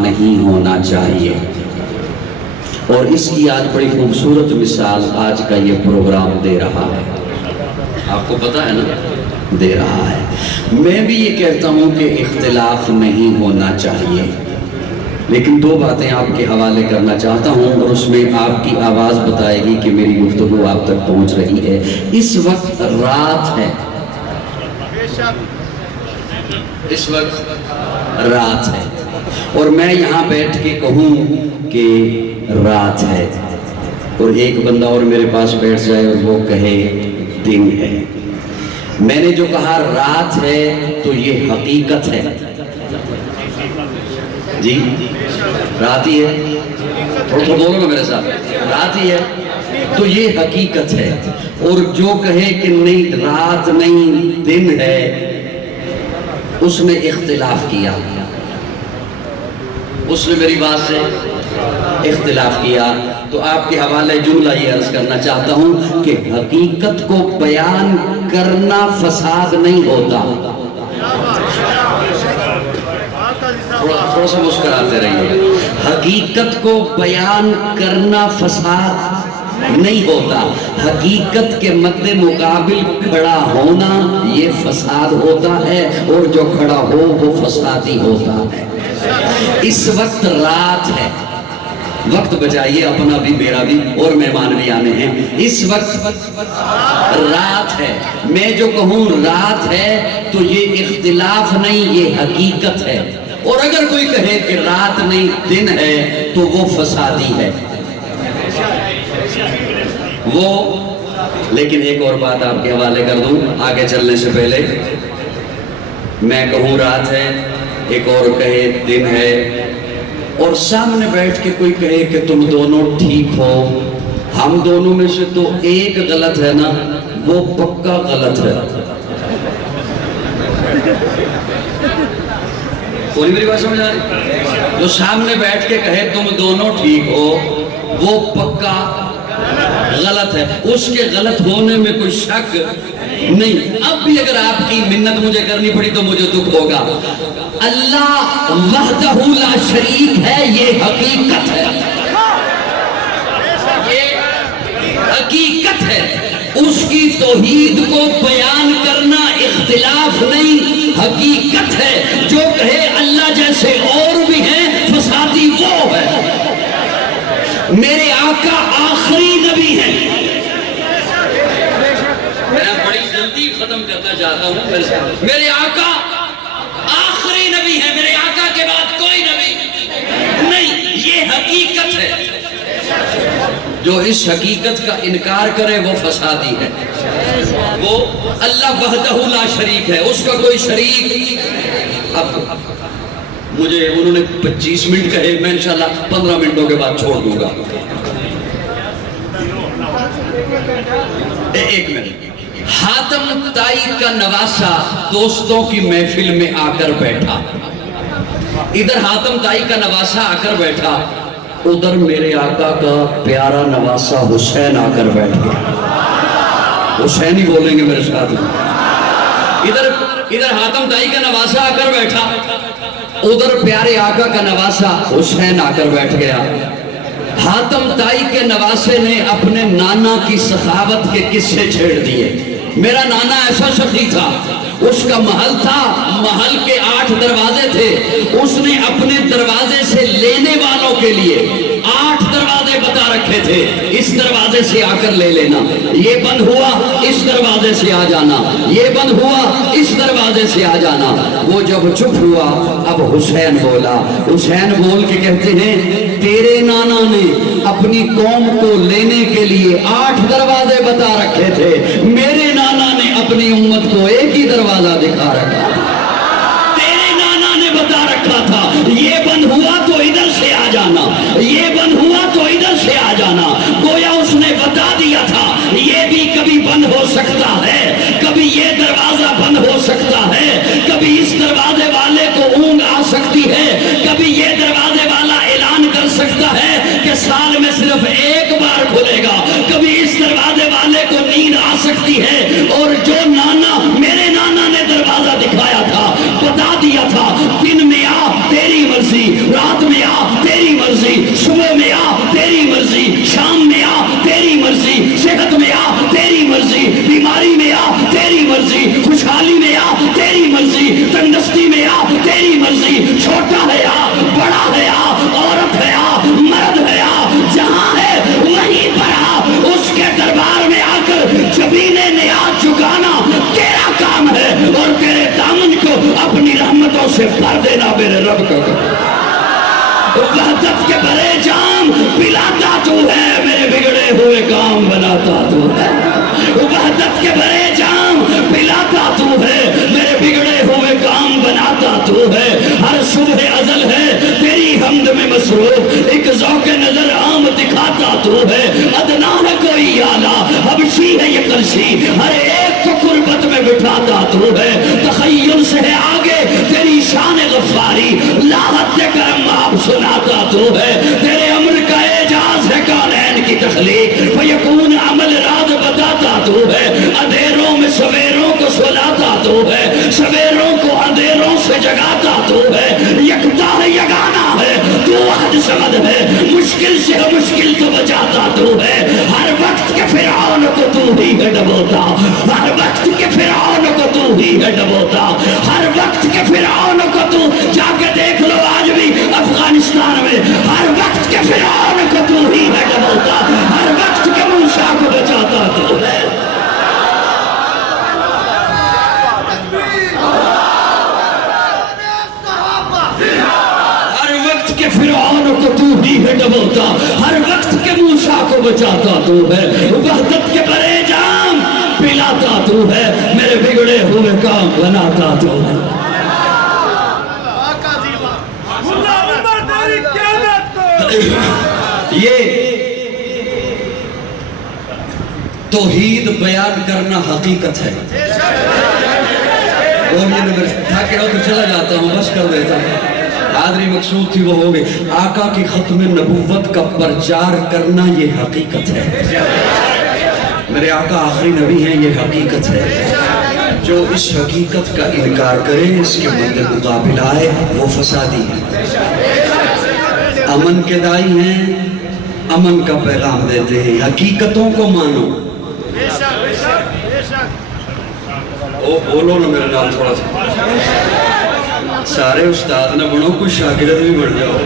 نہیں ہونا چاہیے. اور اس کی آج بڑی خوبصورت مثال آج کا یہ پروگرام دے رہا ہے. آپ کو پتا ہے نا، دے رہا ہے. میں بھی یہ کہتا ہوں کہ اختلاف نہیں ہونا چاہیے، لیکن دو باتیں آپ کے حوالے کرنا چاہتا ہوں اور اس میں آپ کی آواز بتائے گی کہ میری گفتگو آپ تک پہنچ رہی ہے. اس وقت رات ہے، اس وقت رات ہے، اور میں یہاں بیٹھ کے کہوں کہ رات ہے، اور ایک بندہ اور میرے پاس بیٹھ جائے اور وہ کہے دن ہے. میں نے جو کہا رات ہے تو یہ حقیقت ہے. جی رات ہی ہے، تھوڑا بولو نا میرے ساتھ، رات ہی ہے تو یہ حقیقت ہے. اور جو کہے کہ نہیں رات نہیں دن ہے، اس نے اختلاف کیا، اس نے میری بات سے اختلاف کیا. تو آپ کے حوالے جملہ یہ عرض کرنا چاہتا ہوں کہ حقیقت کو بیان کرنا فساد نہیں ہوتا. تھوڑا سا مسکراتے رہیے. حقیقت کو بیان کرنا فساد نہیں ہوتا، حقیقت کے مد مقابل کھڑا ہونا یہ فساد ہوتا ہے، اور جو کھڑا ہو وہ فسادی ہوتا ہے. اس وقت رات ہے، وقت بچائیے اپنا بھی میرا بھی، اور مہمان بھی آنے ہیں. اس وقت رات ہے. میں جو کہوں رات ہے تو یہ اختلاف نہیں، یہ حقیقت ہے. اور اگر کوئی کہے کہ رات نہیں دن ہے تو وہ فسادی ہے، وہ. لیکن ایک اور بات آپ کے حوالے کر دوں آگے چلنے سے پہلے. میں کہوں رات ہے، ایک اور کہے دن ہے، اور سامنے بیٹھ کے کوئی کہے کہ تم دونوں ٹھیک ہو. ہم دونوں میں سے تو ایک غلط ہے نا، وہ پکا غلط ہے. کوئی میری بات سمجھ آ رہی؟ جو سامنے بیٹھ کے کہے تم دونوں ٹھیک ہو، وہ پکا غلط ہے. اس کے غلط ہونے میں کوئی شک نہیں. اب بھی اگر آپ کی منت مجھے کرنی پڑی تو مجھے دکھ ہوگا. اللہ وحدہ لا شریک ہے، یہ حقیقت ہے، یہ حقیقت ہے. اس کی توحید کو بیان کرنا اختلاف نہیں، حقیقت ہے. جو کہے اللہ جیسے اور بھی ہیں فسادی وہ ہے. میرے آقا آخری نبی ہیں. میں بڑی جلدی ختم کرنا چاہتا ہوں. میرے آقا آخری نبی ہیں، میرے آقا کے بعد کوئی نبی نہیں. یہ حقیقت ہے. جو اس حقیقت کا انکار کرے وہ فسادی ہے. وہ اللہ وحدہ لا شریک ہے، اس کا کوئی شریک. اب مجھے انہوں نے 25 منٹ کہے، میں انشاءاللہ 15 منٹوں کے بعد چھوڑ دوں گا. ایک منٹ. حاتم طائی کا نواسہ دوستوں کی محفل میں آ کر بیٹھا. ادھر حاتم طائی کا نواسہ آ کر بیٹھا، ادھر میرے آقا کا پیارا نواسہ حسین آ کر بیٹھ گیا. حسین ہی بولیں گے میرے ساتھ. ادھر حاتم طائی کا نواسہ آ کر بیٹھا، ادھر پیارے آقا کا نواسہ حسین آ کر بیٹھ گیا. حاتم طائی کے نواسے نے اپنے نانا کی سخاوت کے قصے چھیڑ دیے. میرا نانا ایسا سخی تھا، اس کا محل تھا، محل کے 8 دروازے تھے. اس نے اپنے دروازے سے لینے والوں کے لیے 8 دروازے بتا رکھے تھے. اس دروازے سے آ کر لے لینا، یہ بند ہوا اس دروازے سے آ جانا، یہ بند ہوا اس دروازے سے آ جانا. وہ جب چپ ہوا اب حسین بولا. حسین بول کے کہتے ہیں تیرے نانا نے اپنی قوم کو لینے کے لیے 8 دروازے بتا رکھے تھے، میرے نانا نے اپنی امت کو ایک ہی دروازہ دکھا رکھا. تیرے نانا نے بتا رکھا تھا یہ بند ہوا تو ادھر سے آ جانا، یہ بند ہوا تو ادھر سے آ جانا. گویا اس نے بتا دیا تھا یہ بھی کبھی بند ہو سکتا ہے، کبھی یہ دروازہ بند ہو سکتا ہے، کبھی اس دروازے والے کو اونگ آ سکتی ہے، کبھی یہ دروازے والا اعلان کر سکتا ہے کہ سال میں صرف ایک بار کھلے گا، کبھی اس دروازے والے کو نیند آ سکتی ہے. اور جو نانا میرے نانا نے دروازہ دکھایا رات میں آ تیری مرضی، صبح میں آ تیری مرضی، شام میں آ تیری مرضی، صحت میں آ تیری مرضی، بیماری میں آ تیری مرضی، خوشحالی میں آ تیری مرضی، تندرستی میں آ تیری مرضی، چھوٹا ہے آ، بڑا ہے آ، عورت ہے آ، مرد ہے آ، جہاں ہے وہیں پر آ، اس کے دربار میں آ کر جبینے نیاز چکانا تیرا کام ہے، اور تیرے دامن کو اپنی رحمتوں سے بھر دینا میرے رب کا کام۔ وحدت کے بھرے جام پلاتا تو ہے، میرے بگڑے ہوئے کام بناتا تو ہے۔ وحدت کے بھرے جام پلاتا تو ہے، میرے بگڑے ہوئے کام بناتا تو ہے۔ ہر صبح ازل ہے تیری حمد میں مصروف، ایک ذوق نظر عام دکھاتا تو ہے۔ ادنا ہے کوئی اعلیٰ، حبشی ہے یہ کرسی، ہر ایک کو قربت میں بٹھاتا تو ہے۔ تخیل سے ہے آگے تیری شان غفاری، لاحت کرم آپ سناتا تو ہے۔ تیرے امر کا اعجاز ہے کونین کی تخلیق، فیکون عمل رات بتاتا تو ہے۔ اندھیروں میں سویروں کو سلاتا تو ہے، سویروں کو اندھیروں سے جگاتا تو ہے۔ یکتا ہے یگانا ہے تو احد سمد ہے، مشکل سے مشکل تو بچاتا تو ہے۔ ہر وقت کے فرعون کو تو ہی ہے ڈبوتا، ہر وقت کے فرعون کو تو ہی ہے ڈبوتا، ہر وقت کے فرعون کو تو جا کے دیکھ لو آج بھی افغانستان میں، ہر وقت کے فرعون کو تو ہی ہے ڈبوتا، ہر وقت کے موسیٰ کو بچاتا تو ہے۔ ہر وقت کے فرعون کو تو ہی ہے ڈبوتا، ہر وقت کے موسیٰ کو بچاتا تو ہے۔ وحدت کے بھرے جام پلاتا تو ہے، میرے بگڑے ہوئے کام بناتا تو ہے۔ یہ توحید بیان کرنا حقیقت ہے۔ اور یہ نظر تھا کہ تو چلا جاتا ہوں، بس کر دیتا ہوں، حاضری مقصود تھی وہ ہو گئی۔ آقا کی ختم نبوت کا پرچار کرنا یہ حقیقت ہے۔ میرے آقا آخری نبی ہیں، یہ حقیقت ہے۔ جو اس حقیقت کا انکار کرے، اس کے مد مقابل آئے، وہ فسادی ہے۔ امن کے دائی ہیں، امن کا پیغام دیتے ہیں، حقیقتوں کو مانو۔ او بولو نا میرے نام تھوڑا سا، سارے استاد نہ بنو، کچھ شاگرد بھی بن جاؤ۔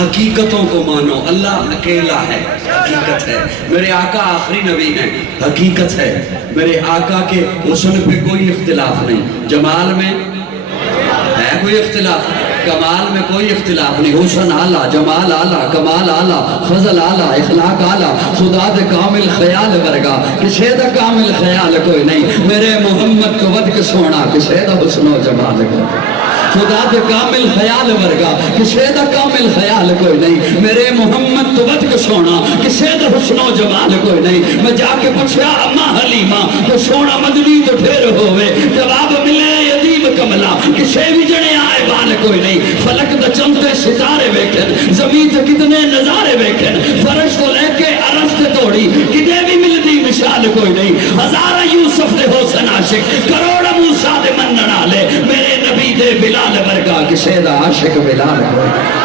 حقیقتوں کو مانو، اللہ اکیلا ہے، حقیقت ہے۔ میرے آقا آخری نبی ہیں، حقیقت ہے۔ میرے آقا کے حسن پہ کوئی اختلاف نہیں، جمال میں ہے کوئی اختلاف، کمال میں کوئی اختلاف نہیں۔ حسن اعلیٰ، جمال اعلیٰ، کمال اعلیٰ، فضل اعلیٰ، اخلاق اعلیٰ، خدا دے کامل خیال ورگا کسے دا کامل خیال کوئی نہیں۔ میرے محمد کو ود کے سونا کسے دا حسن و جمال کوئی، خدا دے کامل خیال ورگا کسے دا کامل خیال کوئی نہیں۔ میرے محمد تو ود کے سونا کسے دا حسن و جمال کوئی نہیں۔ میں جا کے پوچھا اما حلیمہ تو سونا مدنی تو ڈھیر ہوئے، جواب ملے یدیب کملا کسے بھی جنے آئے بال کوئی نہیں۔ فلک دا چمتے ستارے بیٹھن، زمین تے کتنے نظارے بیٹھن، فرش تو لے کے عرش تے توڑی کدے بھی ملتی مثال کوئی نہیں۔ ہزارہ یوسف دے حسن عاشق، کروڑ موسیٰ دے منن آلے، میرے نبی دے بلال ورگا کسے دا عاشق بلال کوئی نہیں۔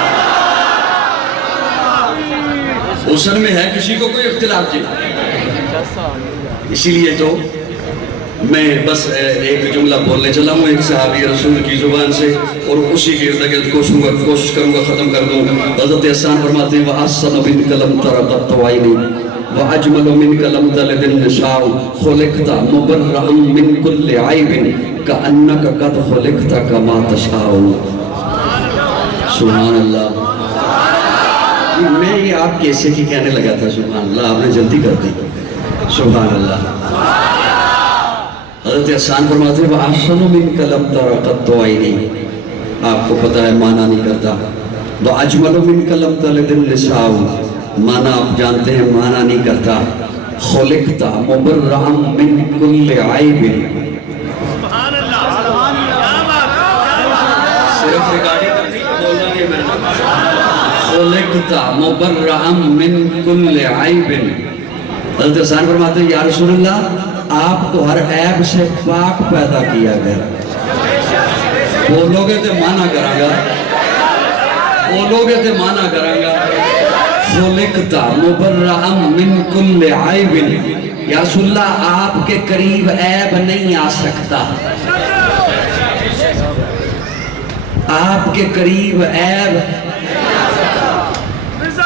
حسن میں ہے کسی کو کوئی اختلاف جی؟ اسی لیے تو میں بس ایک جملہ بولنے چلا ہوں ایک صحابی رسول کی زبان سے، اور اسی کے ارد گرد کوشش کروں گا ختم کر دوں۔ حضرت احسان فرماتے ہیں وَأَحْسَنُ مِنْكَ لَمْ تَرَ قَطُّ عَيْنٍ وَأَجْمَلُ مِنْكَ لَمْ تَلِدِ النِّسَاءُ خُلِقْتَ مُبَرَّأً مِنْ كُلِّ عَيْبٍ كَأَنَّكَ قَدْ خُلِقْتَ كَمَا تَشَاءُ۔ سبحان اللہ۔ میں یہ آپ کیسے کی کہنے لگا تھا، سبحان اللہ، آپ نے جلدی کر دی، سبحان اللہ۔ حضرت احسان فرماتے ہیں وَأَحْسَنُ مِنْكَ لَمْ تَرَ قَطُّ عَيْنٍ، آپ کو پتہ ہے معنی نہیں کرتا۔ وَأَجْمَلُ مِنْكَ لَمْ تَلِدِ النِّسَاءُ، معنی آپ جانتے ہیں، معنی نہیں کرتا۔ خُلِقْتَ مُبَرَّأً مِنْ كُلِّ عَيْبٍ، صرف ریکارڈنگ کرتی بولنا نہیں میرے نام۔ خُلِقْتَ مُبَرَّأً مِنْ كُلِّ عَيْبٍ۔ حضرت احسان فرماتے ہیں یا رسول اللہ، آپ کو ہر عیب سے پاک پیدا کیا گیا۔ بولو گے تو مانا کرا گا، بولوگے تو مانا کریں گا خلقتا مبرئم من کل عیب یا رسول اللہ آپ کے قریب عیب نہیں آ سکتا آپ کے قریب عیب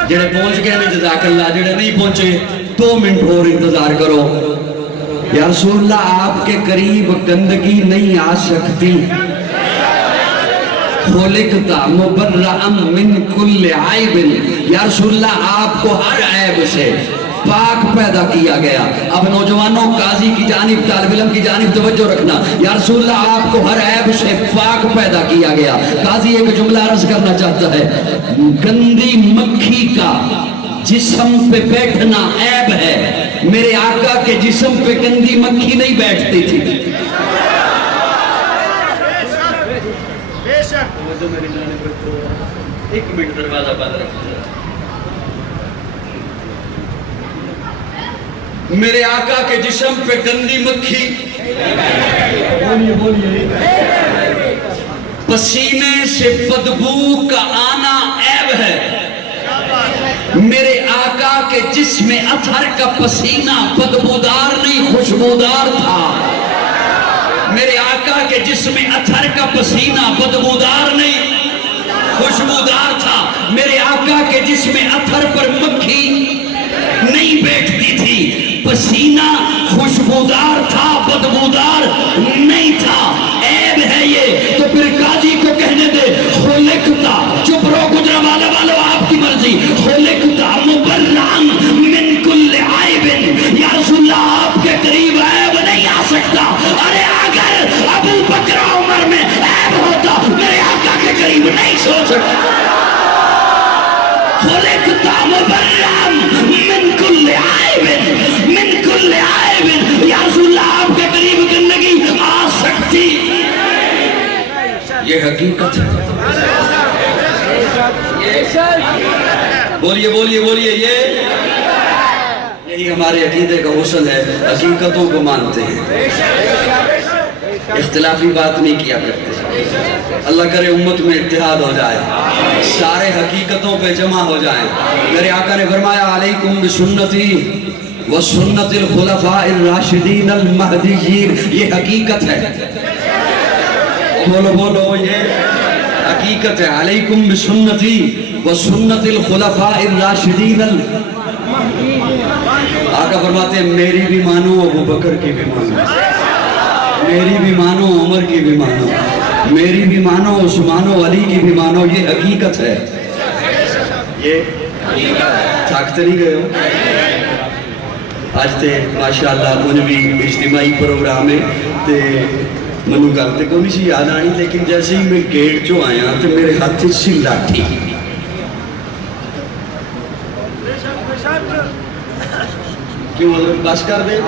جڑے پہنچ گئے نے جزاک اللہ جڑے نہیں پہنچے 2 منٹ اور انتظار کرو یا رسول اللہ آپ کے قریب گندگی نہیں آ سکتی خلقتا مبرئم من کل عیب یا رسول اللہ آپ کو ہر عیب سے پاک پیدا کیا گیا اب نوجوانوں قاضی کی جانب طالب علم کی جانب توجہ رکھنا یا رسول اللہ آپ کو ہر عیب سے پاک پیدا کیا گیا قاضی ایک جملہ عرض کرنا چاہتا ہے گندی مکھی کا جسم پہ بیٹھنا عیب ہے میرے آقا کے جسم پہ گندی مکھی نہیں بیٹھتی تھی ایک منٹ دروازہ بند رکھو میرے آقا کے جسم پہ گندی مکھی پسینے سے بدبو کا آنا عیب ہے میرے آقا کے جسم اطہر کا پسینہ بدبودار نہیں خوشبودار تھا میرے آقا کے جسم اطہر کا پسینہ بدبودار نہیں خوشبودار تھا میرے آقا کے جسم اطہر پر مکھی نہیں بیٹھتی تھی پسینہ خوشبودار تھا بدبودار نہیں تھا عیب ہے یہ تو پھر قاضی کو کہنے دے خلقتا چپ رو گجرانوالہ والو آپ کی مرضی خلقتا مبرئم من کل عیب یا رسول اللہ آپ کے قریب عیب نہیں آ سکتا ارے اگر ابو بکر عمر میں عیب ہوتا میرے آقا کے قریب نہیں سو سکتا خلقتا مبرئم من کل عیب من کل عیب یا رسول اللہ آپ کے قریب گندگی آ سکتی یہ حقیقت ہے بولیے بولیے بولیے یہی ہمارے عقیدے کا حسن ہے حقیقتوں کو مانتے ہیں اختلافی بات نہیں کیا کرتے اللہ کرے امت میں اتحاد ہو جائے سارے حقیقتوں پہ جمع ہو جائیں میرے آقا نے فرمایا علیکم بسنتی وسنت الخلفاء الراشدین المہدیین یہ حقیقت ہے بولو بولو یہ حقیقت ہے علیکم بسنتی وسنت الخلفاء الراشدین آقا فرماتے ہیں میری بھی مانو ابو بکر کی بھی مانو میری بھی مانو عمر کی بھی مانو میری بھی مانو عثمان و علی کی بھی مانو یہ حقیقت ہے یہ تھاکتے نہیں گئے ہو آج تے ماشاءاللہ مجھے بھی اجتماعی پروگرام ہے تے منو گلتے کو نہیں سی یاد آنی لیکن جیسے ہی میں گیٹ جو آیا تو میرے ہاتھ سی لاٹھی کیوں حضرت بس کر دے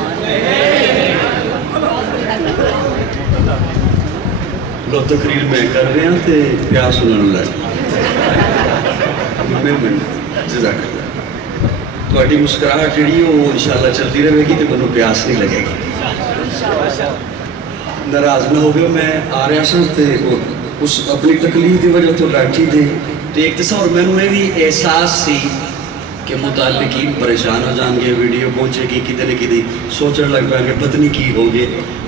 لو تقریر میں کر رہے ہیں تے پیاس سنن اللہ میں جزاک اللہ تھوڑی مسکراہٹ جڑی ہے وہ انشاءاللہ چلتی رہے گی تے منو پیاس نہیں لگے گی ناراض نہ ہو گئے میں آ رہا سن تے اس اپنی تکلیف دی وجہ تو بیٹھی تھی تے ایک تصور اور میں نے بھی احساس سی کہ متعلقین پریشان ہو جان گے ویڈیو پہنچے گی کدھر نہ کدھر سوچنے لگ پائیں گے پتہ نہیں کی ہوگے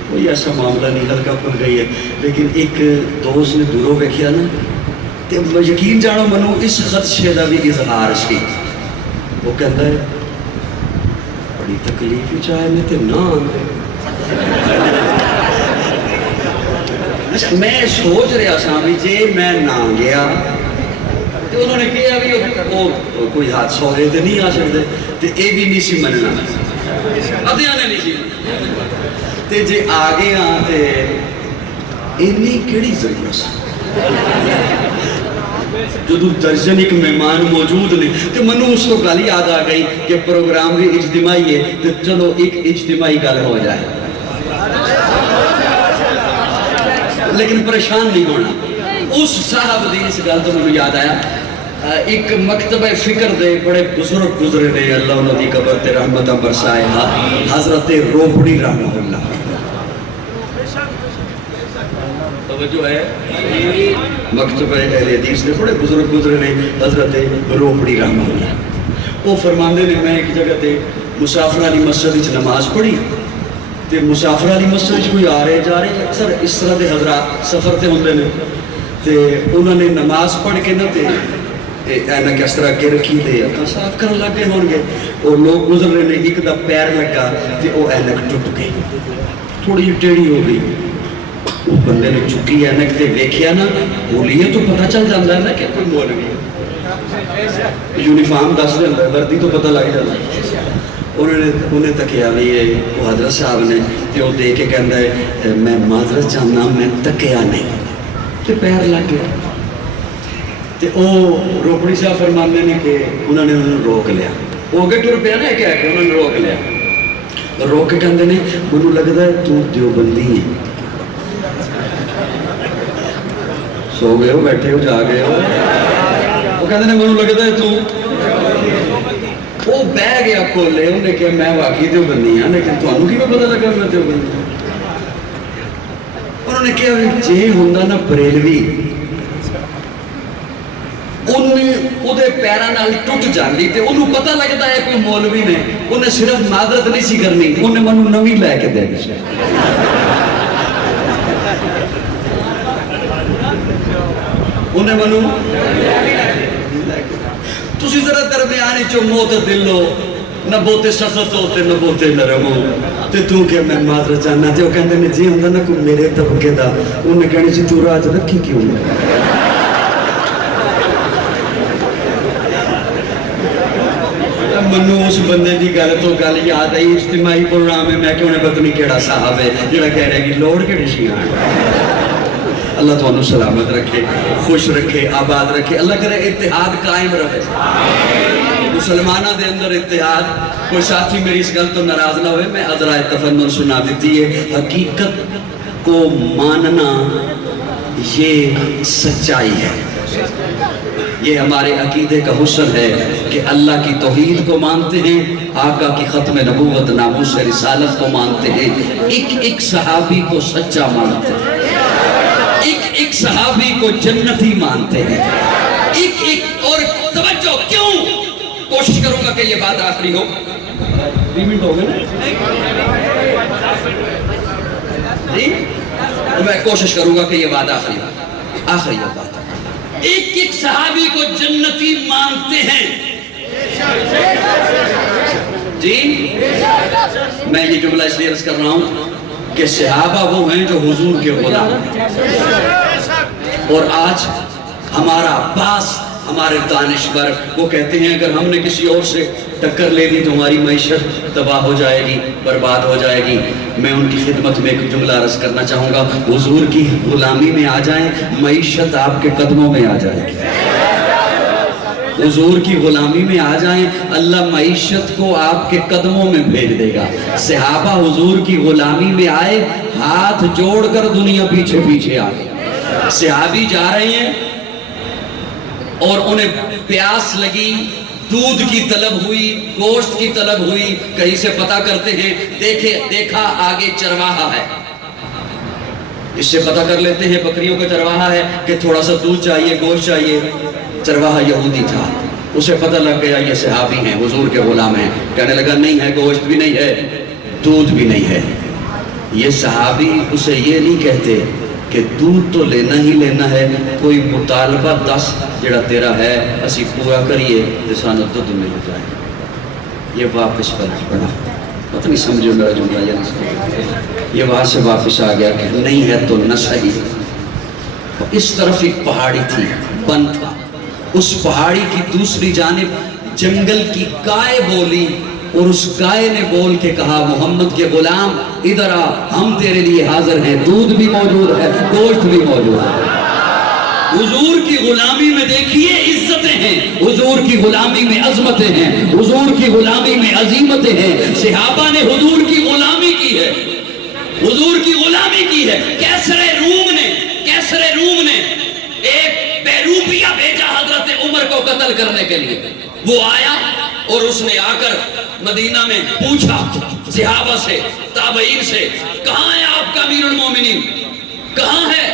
کوئی ایسا معاملہ نہیں ہلکا پھل گئی ہے لیکن ایک دوست نے دوروں ویکھیا نا تے یقین جانو منو اس خدشے دا بھی اظہار سی وہ کہندا ہے بڑی تکلیف چاہے میں تے نہ آندے میں سوچ رہا سا بھی جے میں نہ گیا تو انہوں نے کہا بھی کوئی حادثہ ہو گئے تھے نہیں آ سکتے تو یہ بھی نہیں سی مننا ادھیاں نے نہیں سی تے جے آگے آتے انہی کیڑی ضرورت سی جدو درجن ایک مہمان موجود نہیں تو منو اس کو گل یاد آ گئی کہ پروگرام بھی اجتماعی ہے تو چلو ایک اجتماعی گل ہو جائے لیکن پریشان نہیں ہونا اس صاحب دی اس گل تو مجھے یاد آیا ایک مکتبہ فکر دے بڑے بزرگ گزرے دے اللہ انہوں دی قبر تے رحمتہ برسائے حضرت روپڑی رحمہ اللہ توجہ ہے مکتبہ اہل حدیث نے بڑے بزرگ گزرے نے حضرت روپڑی رحمہ اللہ وہ فرماندے نے میں ایک جگہ تے مسافر والی مسجد وچ نماز پڑھی تے مسافر والی مسجد وچ کوئی آ رہے جا رہے اکثر اس طرح دے حضرات سفر تے ہوندے نے تے انہوں نے نماز پڑھ کے نہ تے اینک اس طرح کے رکھی دے اکھاں صاف کرن لگ گئے ہون گے اور لوگ گزر رہے نے ایک دا پیر لگا تے وہ اینک ٹوٹ گئی تھوڑی ٹیڑھی ہو گئی وہ بندے نے چکی اینک تے ویکھیا نا بولیے تو پتہ چل جاتا ہے نا کہ کوئی مولوی ہے یونیفارم دس دے اندر وردی تو پتہ لگ جاتا ہے انہیں تکیا بھی ہے وہ حضرت صاحب نے تے وہ دے کے کہندا ہے میں معذرت چاہنا میں تکیا نہیں تے پیر لگ گیا تے او روپڑی صاحب فرماندے نے کہ انہوں نے روک لیا وہ اگے ٹر پیا نا کہہ کے انہوں نے روک لیا روک کے کہندے نے مینوں لگدا ہے تو دیوبندی ہے سو گئے ہو بیٹھے ہو جا گئے ہو وہ کہندے نے مینوں لگدا ہے تو وہ بہ گیا کھولے انہیں کہ میں واقعی دیوبندی ہاں لیکن تانوں کی پتہ لگا میں دیوبندی ہوں انہوں نے کہا جے ہوندا نا بریلوی ਉਹਦੇ ਪੈਰਾਂ ਨਾਲ ਟੁੱਟ ਜਾਂਦੀ ਤੇ ਉਹਨੂੰ ਪਤਾ ਲੱਗਦਾ ਹੈ ਕੋਈ ਮੌਲਵੀ ਨੇ ਉਹਨੇ ਸਿਰਫ ਮਾਜ਼ਰਤ ਨਹੀਂ ਸੀ ਕਰਨੀ ਉਹਨੇ ਮੈਨੂੰ ਨਵੀਂ ਲੈ ਕੇ ਦੇਣੀ ਸੀ ਉਹਨੇ ਮੈਨੂੰ ਤੁਸੀਂ ਜ਼ਰਾ ਦਰਮਿਆਨ ਚੋਂ ਮੋਤਦਿਲ ਹੋ ਨਾ ਬਹੁਤੇ ਸਖਤ ਹੋ ਤੇ ਨਾ ਬਹੁਤੇ ਨਰਮ ਹੋ ਤੇ ਤੂੰ ਕਿ ਮੈਂ ਮਾਜ਼ਰਤ ਚਾਹਨਾ ਤੇ ਉਹ ਕਹਿੰਦੇ ਨੇ ਜੀ ਹੁੰਦਾ ਨਾ ਕੋਈ ਮੇਰੇ ਤਬਕੇ ਦਾ ਉਹਨੇ ਕਹਿਣੀ ਸੀ ਤੂੰ ਰਾਜ ਰੱਖੀ ਕਿਉਂ منو اس بندے دی گل تو گل یاد آئی اجتماعی پروگرام میں میں کہ انہیں پتہ نہیں کیڑا صاحب ہے جڑا کہہ رہے کہ لوڑ کے نشیان اللہ تو انہوں سلامت رکھے خوش رکھے آباد رکھے اللہ کرے اتحاد قائم رہے مسلمانہ دے اندر اتحاد کوئی ساتھی میری اس گل تو ناراض نہ ہوئے میں عذرائے تفنن سنا دیتی ہے حقیقت کو ماننا یہ سچائی ہے یہ ہمارے عقیدے کا حسن ہے کہ اللہ کی توحید کو مانتے ہیں آقا کی ختم نبوت ناموس رسالت کو مانتے ہیں ایک صحابی کو سچا مانتے ہیں ایک صحابی کو جنتی مانتے ہیں اور توجہ کیوں کوشش کروں گا کہ یہ بات آخری ہو 3 منٹ ہو گئے میں کوشش کروں گا کہ یہ بات آخری ہو بات ایک صحابی کو جنتی مانتے ہیں جی میں یہ جملہ اس لیے عرض کر رہا ہوں کہ صحابہ وہ ہیں جو حضور کے غلام ہیں اور آج ہمارا باس ہمارے دانشور وہ کہتے ہیں اگر ہم نے کسی اور سے ٹکر لے لی تو ہماری معیشت تباہ ہو جائے گی برباد ہو جائے گی میں ان کی خدمت میں ایک جملہ عرض کرنا چاہوں گا حضور کی غلامی میں آ جائیں معیشت آپ کے قدموں میں آ جائے گی حضور کی غلامی میں آ جائیں اللہ معیشت کو آپ کے قدموں میں بھیج دے گا صحابہ حضور کی غلامی میں آئے ہاتھ جوڑ کر دنیا پیچھے پیچھے آ گئی صحابی جا رہے ہیں اور انہیں پیاس لگی دودھ کی طلب ہوئی گوشت کی طلب ہوئی کہیں سے پتہ کرتے ہیں دیکھا آگے چرواہا ہے اس سے پتہ کر لیتے ہیں بکریوں کا چرواہا ہے کہ تھوڑا سا دودھ چاہیے گوشت چاہیے چرواہا یہودی تھا اسے پتہ لگ گیا یہ صحابی ہیں حضور کے غلام ہیں کہنے لگا نہیں ہے گوشت بھی نہیں ہے دودھ بھی نہیں ہے یہ صحابی اسے یہ نہیں کہتے کہ دودھ تو لینا ہی لینا ہے کوئی مطالبہ 10 جڑا تیرا ہے اسی پورا کریے تو سانو دودھ مل جائے یہ واپس پلٹ پڑا پتہ نہیں سمجھو میرا جملہ یہ وہاں سے واپس آ گیا کہ نہیں ہے تو نہ صحیح اس طرف ایک پہاڑی تھی بند تھا اس پہاڑی کی دوسری جانب جنگل کی گائے بولی اور اس گائے نے بول کے کہا محمد کے غلام ادھر آ ہم تیرے لیے حاضر ہیں دودھ بھی موجود ہے گوشت بھی موجود ہے حضور کی غلامی میں دیکھیے عزتیں ہیں حضور کی غلامی میں عظمتیں ہیں حضور کی غلامی میں عظیمتیں ہیں صحابہ نے حضور کی غلامی کی ہے حضور کی غلامی کی ہے کیسر روم نے ایک بیروبیہ بھیجا حضرت عمر کو قتل کرنے کے لیے وہ آیا اور اس نے آ کر مدینہ میں پوچھا صحابہ سے تابعین سے کہاں ہے آپ کا امیر المومنین کہاں ہے